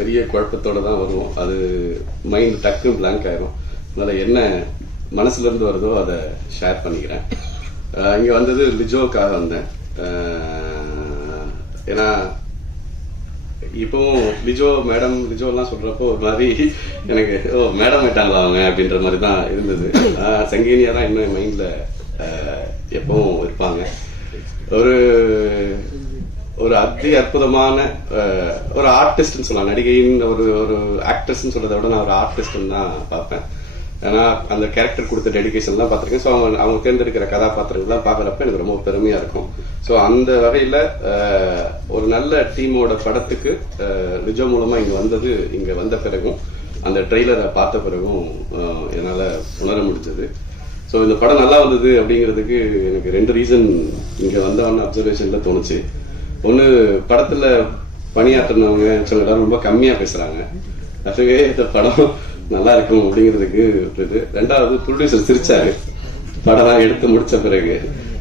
பெரிய குழப்பத்தோட தான் வருவோம். அது மைண்ட் டக்குன்னு பிளாங்க் ஆயிரும். அதனால என்ன மனசுல இருந்து வருதோ அதை ஷேர் பண்ணிக்கிறேன். இங்க வந்தது லிஜோக்காக வந்தேன். ஏன்னா இப்பவும் லிஜோ எல்லாம் சொல்றப்போ ஒரு மாதிரி எனக்கு மேடம் ஆயிட்டாங்களா அவங்க அப்படின்ற மாதிரி தான் இருந்தது. சங்கீனியா தான் இன்னும் மைண்ட்ல எப்பவும் இருப்பாங்க. ஒரு அற்புதமான ஒரு ஆர்டிஸ்ட்னு சொல்லலாம். நடிகையின் ஒரு ஆக்ட்ரஸ்ன்னு சொல்றதை விட நான் ஒரு ஆர்டிஸ்ட்னு தான் பார்ப்பேன். ஏன்னா அந்த கேரக்டர் கொடுத்த டெடிகேஷன் தான் பார்த்துருக்கேன். ஸோ அவங்க தேர்ந்தெடுக்கிற கதாபாத்திரங்கள் தான் பார்க்குறப்ப எனக்கு ரொம்ப பெருமையா இருக்கும். ஸோ அந்த வகையில ஒரு நல்ல டீமோட படத்துக்கு லிஜோ மூலமா இங்க வந்த பிறகும் அந்த ட்ரெய்லரை பார்த்த பிறகும் என்னால உணர முடிஞ்சது. ஸோ இந்த படம் நல்லா வந்தது அப்படிங்கிறதுக்கு எனக்கு 2 ரீசன் இங்க வந்தவன அப்சர்வேஷன்ல தோணுச்சு. ஒண்ணு, படத்துல பணியாற்றினவங்க எல்லாரும் ரொம்ப கம்மியா பேசுறாங்க. அதுவே இந்த படம் நல்லா இருக்கும் அப்படிங்கிறதுக்கு. 2வது, ப்ரொடியூசர் சிரிச்சாரு படம் எடுத்து முடிச்ச பிறகு.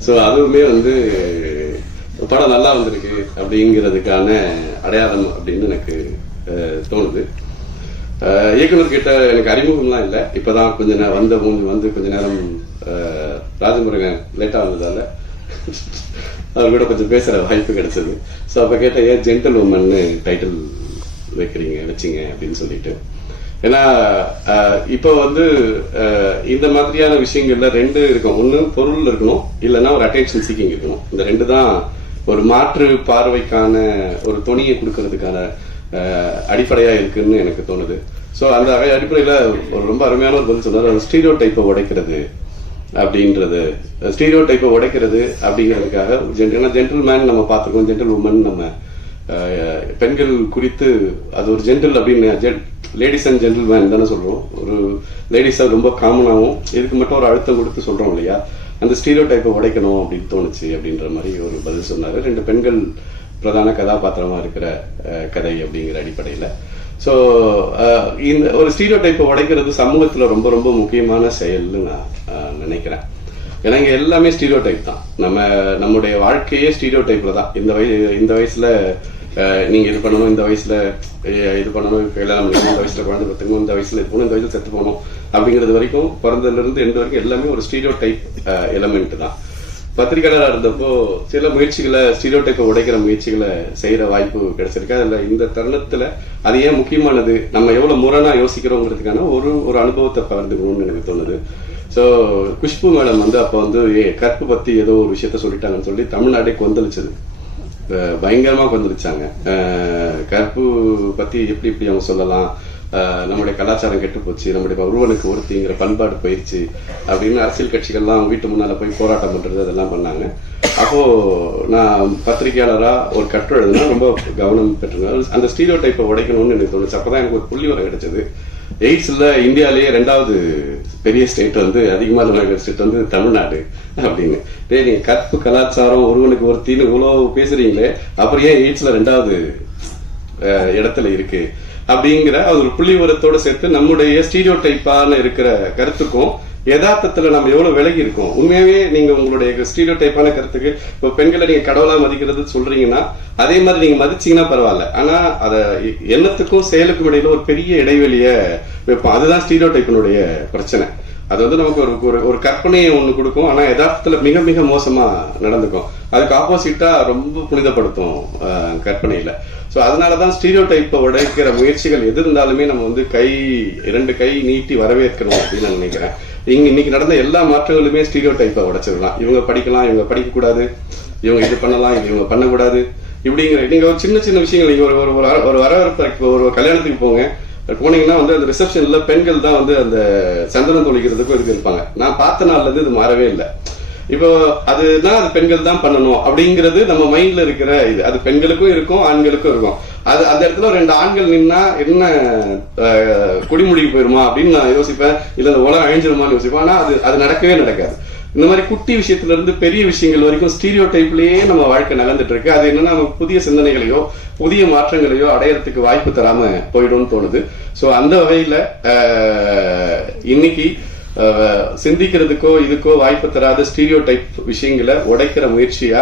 ஸோ அதுவுமே படம் நல்லா வந்திருக்கு அப்படிங்கிறதுக்கான அடையாளம் அப்படின்னு எனக்கு தோணுது. இயக்குனர் கிட்ட எனக்கு அறிமுகம்லாம் இல்லை. இப்பதான் கொஞ்ச நேரம் வந்து கொஞ்ச நேரம் ராஜமுருகன் லேட்டா வந்ததால அவர் கூட கொஞ்சம் பேசுற வாய்ப்பு கிடைச்சது. ஸோ அப்ப கேட்ட ஏன் ஜென்டல் உமன் டைட்டில் வச்சிங்க அப்படின்னு சொல்லிட்டு. ஏன்னா இப்போ இந்த மாதிரியான விஷயங்கள்ல 2 இருக்கும். ஒண்ணு பொருள் இருக்கணும், இல்லைன்னா ஒரு அட்டென்ஷன் சீக்கிங் இருக்கணும். இந்த 2 தான் ஒரு மாற்று பார்வைக்கான ஒரு துணியை கொடுக்கறதுக்கான அடிப்படையா இருக்குன்னு எனக்கு தோணுது. ஸோ அந்த அடிப்படையில ஒரு ரொம்ப அருமையான ஒரு பதில் சொன்னார். ஸ்டீரியோ டைப்பை உடைக்கிறது அப்படிங்கிறதுக்காக ஜென்டில்மேன் நம்ம பார்த்துருக்கோம், ஜென்டில் உமன் நம்ம பெண்கள் குறித்து அது ஒரு ஜென்டில் அப்படின்னு லேடிஸ் அண்ட் ஜென்டில்மேன் தானே சொல்றோம். ஒரு லேடிஸா ரொம்ப காமனாகவும் இதுக்கு மட்டும் ஒரு அழுத்தம் கொடுத்து சொல்றோம் இல்லையா. அந்த ஸ்டீரியோ டைப்பை உடைக்கணும் அப்படின்னு தோணுச்சு அப்படின்ற மாதிரி ஒரு பதில் சொன்னாரு. 2 பெண்கள் பிரதான கதாபாத்திரமா இருக்கிற கதை அப்படிங்கிற அடிப்படையில. ஸோ இந்த ஒரு ஸ்டீரியோ டைப்பை உடைக்கிறது சமூகத்துல ரொம்ப ரொம்ப முக்கியமான செயல்னு நான் நினைக்கிறேன். ஏன்னா இங்க எல்லாமே ஸ்டீரியோ டைப் தான். நம்முடைய வாழ்க்கையே ஸ்டீரியோ டைப்ல தான். இந்த வயசுல நீங்க இது பண்ணணும், இந்த வயசுல இது பண்ணணும், கல்யாணம் பண்ணணும், இந்த வயசுல குழந்தை பெற்றுக்கணும், இந்த வயசுல இது போகணும், இந்த வயசுல செத்து போகணும் அப்படிங்கிறது வரைக்கும், பிறந்ததுல இருந்து எந்த வரைக்கும் எல்லாமே ஒரு ஸ்டீரியோ டைப் எலமெண்ட் தான். பத்திரிகையாளராக இருந்தப்போ சில முயற்சிகளை ஸ்டீரியோ டைப்பை உடைக்கிற முயற்சிகளை செய்யற வாய்ப்பு கிடைச்சிருக்கு. அதுல இந்த தருணத்துல அது ஏன் முக்கியமானது, நம்ம எவ்வளவு முரணா யோசிக்கிறோங்கிறதுக்கான ஒரு அனுபவத்தை பகிர்ந்துக்கணும்னு எனக்கு தோணுது. ஸோ குஷ்பு மேடம் அப்போ கற்பு பத்தி ஏதோ ஒரு விஷயத்த சொல்லிட்டாங்கன்னு சொல்லி தமிழ்நாடே கொந்தளிச்சது, பயங்கரமா கொந்தளிச்சாங்க. கற்பு பத்தி எப்படி அவங்க சொல்லலாம், நம்முடைய கலாச்சாரம் கெட்டு போச்சு, நம்முடைய ஒருவனுக்கு ஒருத்திங்கிற பண்பாடு போயிடுச்சு அப்படின்னு அரசியல் கட்சிகள்லாம் வீட்டு முன்னால போய் போராட்டம் பண்றது அதெல்லாம் பண்ணாங்க. அப்போ நான் பத்திரிகையாளரா ஒரு கட்டுரை எழுதுனா ரொம்ப கவனம் பெற்றுங்க. அந்த ஸ்டீரியோ டைப்பை உடைக்கணும்னு எனக்கு தோணுச்சு. அப்பதான் எனக்கு ஒரு புள்ளி வர கிடைச்சது. எய்ட்ஸ்ல இந்தியாலேயே 2வது பெரிய ஸ்டேட் அதிகமா நடக்கிற ஸ்டேட் தமிழ்நாடு அப்படின்னு. நீங்க கற்பு கலாச்சாரம் ஒருவனுக்கு ஒருத்தின்னு இவ்வளவு பேசுறீங்களே, அப்புறம் ஏன் எய்ட்ஸ்ல 2வது இடத்துல இருக்கு அப்படிங்கிற ஒரு புள்ளி உரத்தோட சேர்த்து நம்முடைய ஸ்டீரியோ டைப்பான இருக்கிற கருத்துக்கும் யதார்த்தத்துல நம்ம எவ்வளவு விலகி இருக்கோம். உண்மையாவே நீங்க உங்களுடைய ஸ்டீரியோ டைப்பான கருத்துக்கு இப்போ பெண்களை நீங்க கடவுளா மதிக்கிறது சொல்றீங்கன்னா அதே மாதிரி நீங்க மதிச்சீங்கன்னா பரவாயில்ல. ஆனா அத எண்ணத்துக்கும் செயலுக்கும் இடையில ஒரு பெரிய இடைவெளிய வைப்போம். அதுதான் ஸ்டீரியோ டைப்பினுடைய பிரச்சனை. அது நமக்கு ஒரு கற்பனையை ஒண்ணு கொடுக்கும், ஆனா யதார்த்தத்துல மிக மிக மோசமா நடந்துக்கும். அதுக்கு ஆப்போசிட்டா ரொம்ப புனிதப்படுத்தும் கற்பனையில. சோ அதனாலதான் ஸ்டீரியோ டைப்பை உடைக்கிற முயற்சிகள் எது இருந்தாலுமே நம்ம 2 கை நீட்டி வரவேற்கணும் அப்படின்னு நான் நினைக்கிறேன். இன்னைக்கு நடந்த எல்லா மாற்றங்களுமே ஸ்டீரியோ டைப்பை உடைச்சிடலாம். இவங்க படிக்கலாம், இவங்க படிக்க கூடாது, இவங்க இது பண்ணலாம், இவங்க பண்ணக்கூடாது இப்படிங்கிற நீங்க ஒரு சின்ன சின்ன விஷயங்கள் நீங்க ஒரு வரவேற்பு ஒரு கல்யாணத்துக்கு போனீங்கன்னா அந்த ரிசப்ஷன்ல பெண்கள் தான் அந்த சந்தனம் தொழிக்கிறதுக்கும் இதுக்கு இருப்பாங்க. நான் பார்த்த நாள்ல இருந்து இது மாறவே இல்லை. இப்போ அதுதான் அது பெண்கள் தான் பண்ணணும் அப்படிங்கிறது நம்ம மைண்ட்ல இருக்கிற இது. அது பெண்களுக்கும் இருக்கும், ஆண்களுக்கும் இருக்கும். அது அந்த இடத்துல 2 ஆண்கள் நின்னா என்ன குடிமுடிக்கு போயிருமா அப்படின்னு நான் யோசிப்பேன், இல்ல அந்த உலகம் அழிஞ்சிருமான்னு யோசிப்பேன். ஆனா அது நடக்கவே நடக்காது. இந்த மாதிரி குட்டி விஷயத்துல இருந்து பெரிய விஷயங்கள் வரைக்கும் ஸ்டீரியோ டைப்லயே நம்ம வாழ்க்கை நகர்ந்துட்டு இருக்கு. அது என்னன்னா நமக்கு புதிய சிந்தனைகளையோ புதிய மாற்றங்களையோ அடையறதுக்கு வாய்ப்பு தராம போயிடும்னு தோணுது. சோ அந்த வகையில இன்னைக்கு சிந்திக்கிறதுக்கோ இதுக்கோ வாய்ப்பு தராத ஸ்டீரியோ டைப் விஷயங்களை உடைக்கிற முயற்சியா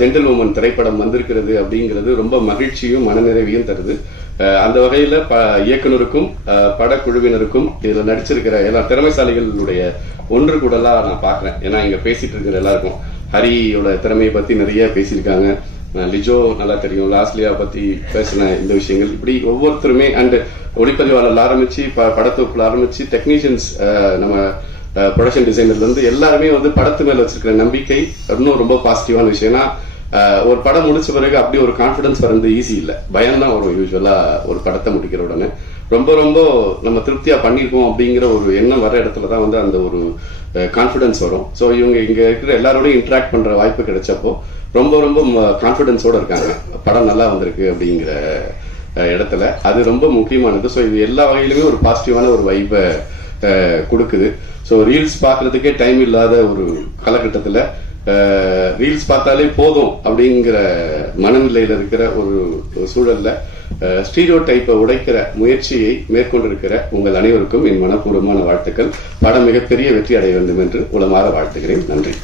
ஜென்டில் உமன் திரைப்படம் வந்திருக்கிறது அப்படிங்கிறது ரொம்ப மகிழ்ச்சியும் மனநிறைவையும் தருது. அந்த வகையில இயக்குனருக்கும் படக்குழுவினருக்கும் இதுல நடிச்சிருக்கிற எல்லா திறமைசாலிகளுடைய ஒன்று கூடலா நான் பாக்குறேன். ஏன்னா இங்க பேசிட்டு இருக்கிற எல்லாருக்கும் ஹரியோட திறமையை பத்தி நிறைய பேசியிருக்காங்க. லிஜோ நல்லா தெரியும், லாஸ்லியா பத்தி பேசின இந்த விஷயங்கள், இப்படி ஒவ்வொருத்தருமே அண்ட் ஒளிப்பதிவாளர் ஆரம்பிச்சு படத்தொகுப்புல ஆரம்பிச்சு டெக்னீஷியன்ஸ், நம்ம ப்ரொடக்ஷன் டிசைனர்ல இருந்து எல்லாருமே வந்து படத்து மேல வச்சிருக்கிற நம்பிக்கை இன்னும் ரொம்ப பாசிட்டிவான விஷயம். ஒரு படம் முடிச்ச பிறகு அப்படி ஒரு கான்பிடன்ஸ் வர்றது ஈஸி இல்ல, பயம் தான் வரும் யூஸ்வலா ஒரு படத்தை முடிக்கிற உடனே. ரொம்ப ரொம்ப நம்ம திருப்தியா பண்ணிருக்கோம் அப்படிங்கிற ஒரு எண்ணம் வர இடத்துலதான் வந்து அந்த ஒரு கான்பிடன்ஸ் வரும். ஸோ இவங்க இங்க இருக்கிற எல்லாரோடையும் இன்டராக்ட் பண்ற வாய்ப்பு கிடைச்சப்போ ரொம்ப ரொம்ப கான்பிடன்ஸோட இருக்காங்க, படம் நல்லா வந்திருக்கு அப்படிங்கிற இடத்துல. அது ரொம்ப முக்கியமானது. ஸோ இது எல்லா வகையிலுமே ஒரு பாசிட்டிவான ஒரு வைப்பை கொடுக்குது. ஸோ ரீல்ஸ் பாக்குறதுக்கே டைம் இல்லாத ஒரு காலகட்டத்தில் ரீல்ஸ் பார்த்தாலே போதும் அப்படிங்கிற மனநிலையில இருக்கிற ஒரு சூழல்ல ஸ்டீரியோ டைப்பை உடைக்கிற முயற்சியை மேற்கொண்டிருக்கிற உங்கள் அனைவருக்கும் என் மனப்பூர்வமான வாழ்த்துக்கள். படம் மிகப்பெரிய வெற்றி அடைய வேண்டும் என்று உளமாற வாழ்த்துகிறேன். நன்றி.